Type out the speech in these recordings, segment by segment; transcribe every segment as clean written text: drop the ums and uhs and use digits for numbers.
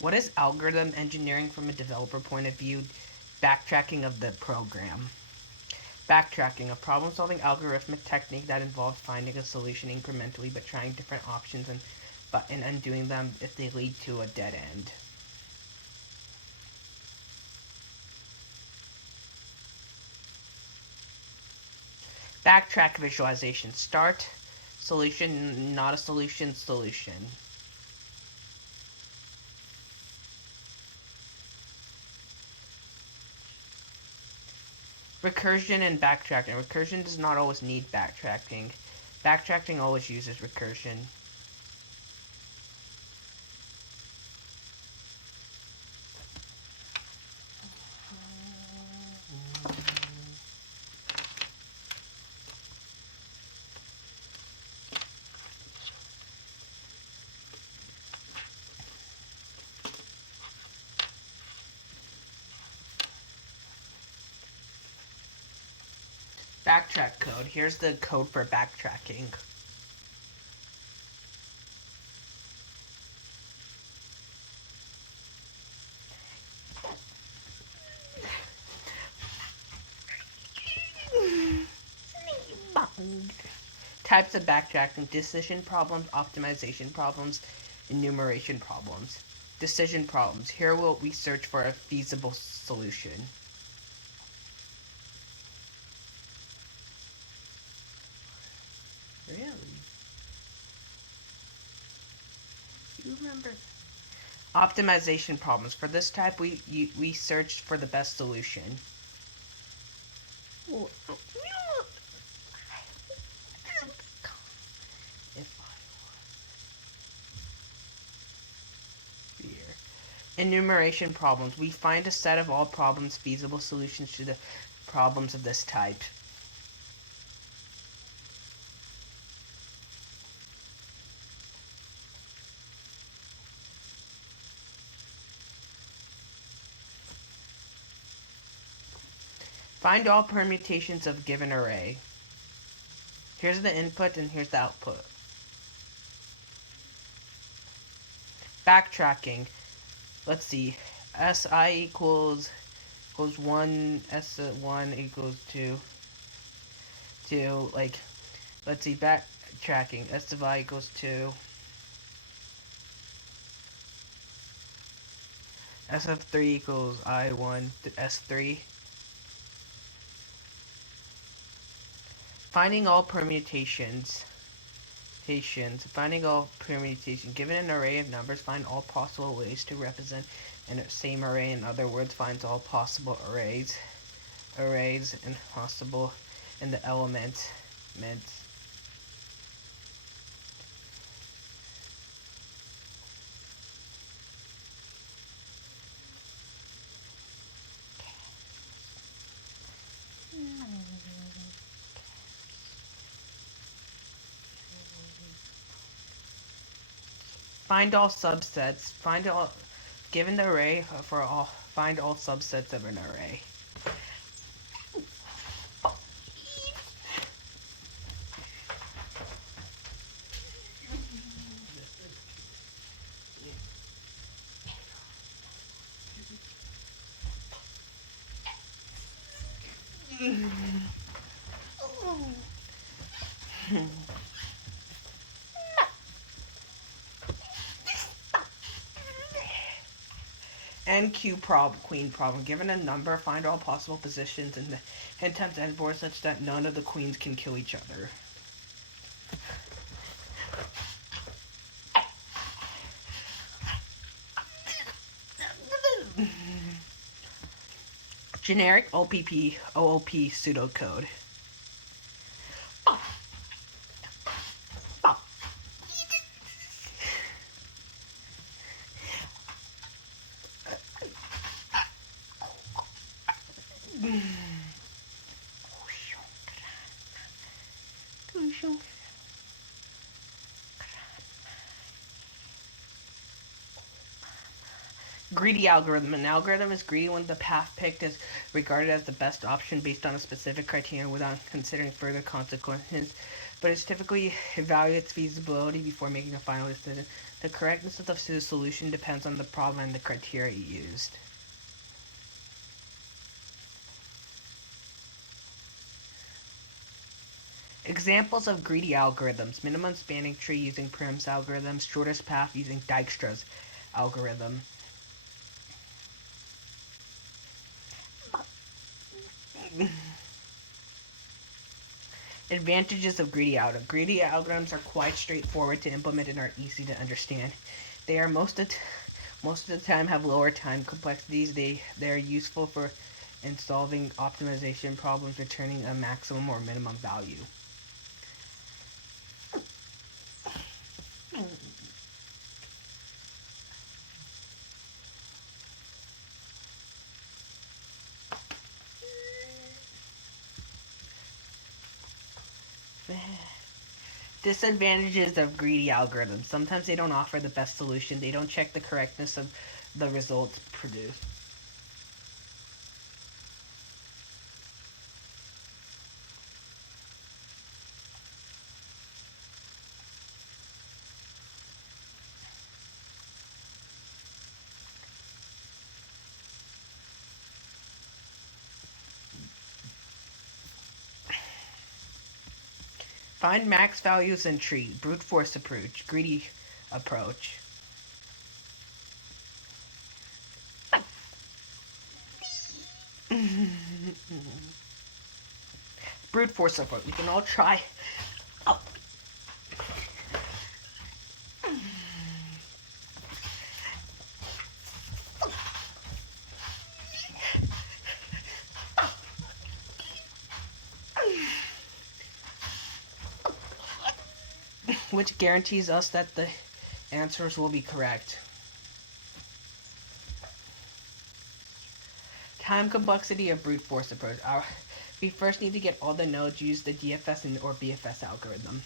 What is algorithm engineering from a developer point of view? Backtracking of the program. Backtracking, a problem-solving algorithmic technique that involves finding a solution incrementally but trying different options and undoing them if they lead to a dead end. Backtrack visualization. Start, solution, not a solution, solution. Recursion and backtracking. Recursion does not always need backtracking. Backtracking always uses recursion. Backtrack code. Here's the code for backtracking. Types of backtracking: decision problems, optimization problems, enumeration problems. Decision problems. Here we search for a feasible solution. Really? You remember? Optimization problems. For this type, we searched for the best solution. Enumeration problems. We find a set of all problems, feasible solutions to the problems of this type. Find all permutations of given array. Here's the input and here's the output. Backtracking. Let's see. Si equals 1, S1 equals 2. Like, let's see, backtracking. S of I equals 2. S of 3 equals I1 to S3. Finding all permutations. Finding all permutations. Given an array of numbers, find all possible ways to represent the same array. In other words, finds all possible arrays and possible in the elements. Find all subsets. Given the array for all. Find all subsets of an array. NQ problem, queen problem. Given a number, find all possible positions in the n times n board such that none of the queens can kill each other. Generic OPP OOP pseudocode. Greedy algorithm. An algorithm is greedy when the path picked is regarded as the best option based on a specific criteria without considering further consequences, but it typically evaluates feasibility before making a final decision. The correctness of the solution depends on the problem and the criteria used. Examples of greedy algorithms: minimum spanning tree using Prim's algorithm, shortest path using Dijkstra's algorithm. Advantages of greedy algorithms. Greedy algorithms are quite straightforward to implement and are easy to understand. They are most of the time have lower time complexities. They are useful for in solving optimization problems, returning a maximum or minimum value. Disadvantages of greedy algorithms. Sometimes they don't offer the best solution. They don't check the correctness of the results produced. Find max values in tree. Brute force approach. Greedy approach. Brute force approach. We can all try. Oh. Which guarantees us that the answers will be correct. Time complexity of brute force approach. We first need to get all the nodes, use the DFS or BFS algorithm.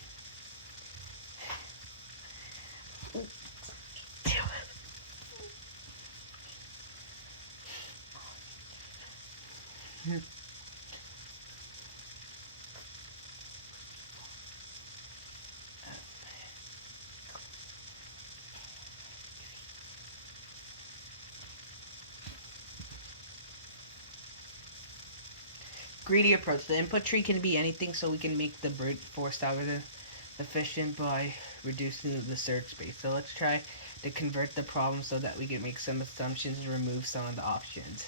Greedy approach. The input tree can be anything, so we can make the brute force algorithm efficient by reducing the search space. So let's try to convert the problem so that we can make some assumptions and remove some of the options.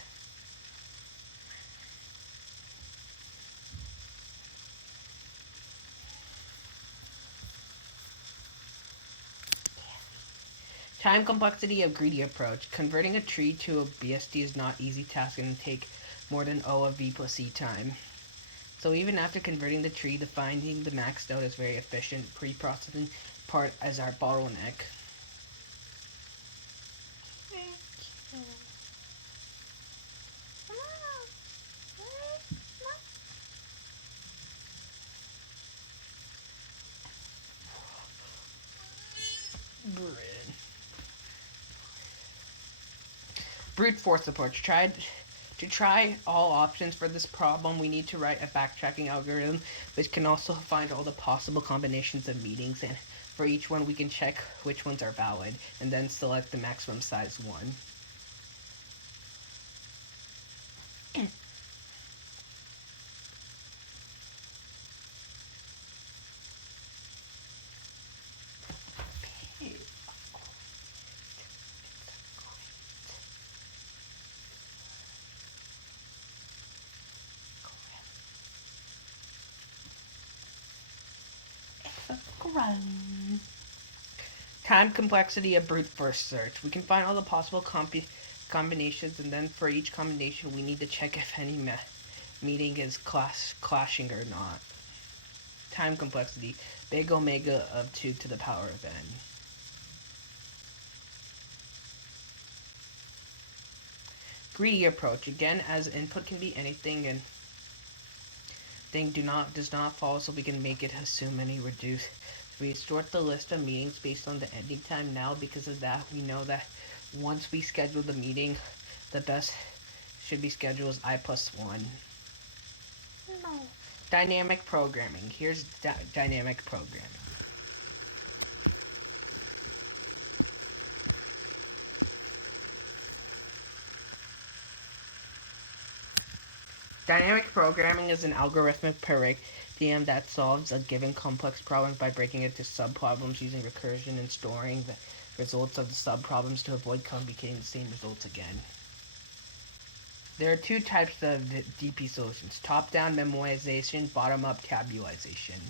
Time complexity of greedy approach. Converting a tree to a BST is not easy task and take more than O of V plus C time. So even after converting the tree, the finding the max node is very efficient. Pre-processing part as our bottleneck. Brute force approach. To try all options for this problem, we need to write a backtracking algorithm, which can also find all the possible combinations of meetings, and for each one we can check which ones are valid, and then select the maximum size one. Time complexity of brute force search. We can find all the possible combinations, and then for each combination we need to check if any meeting is clashing or not. Time complexity. Big omega of 2 to the power of n. Greedy approach. Again, as input can be anything and thing does not follow, so we can make it assume any reduce We sort the list of meetings based on the ending time now. Because of that, we know that once we schedule the meeting, the best should be scheduled as I plus 1. No. Dynamic programming. Here's dynamic programming. Dynamic programming is an algorithmic paradigm that solves a given complex problem by breaking it into subproblems using recursion and storing the results of the subproblems to avoid complicating the same results again. There are two types of DP solutions: top-down memoization, bottom-up tabulation.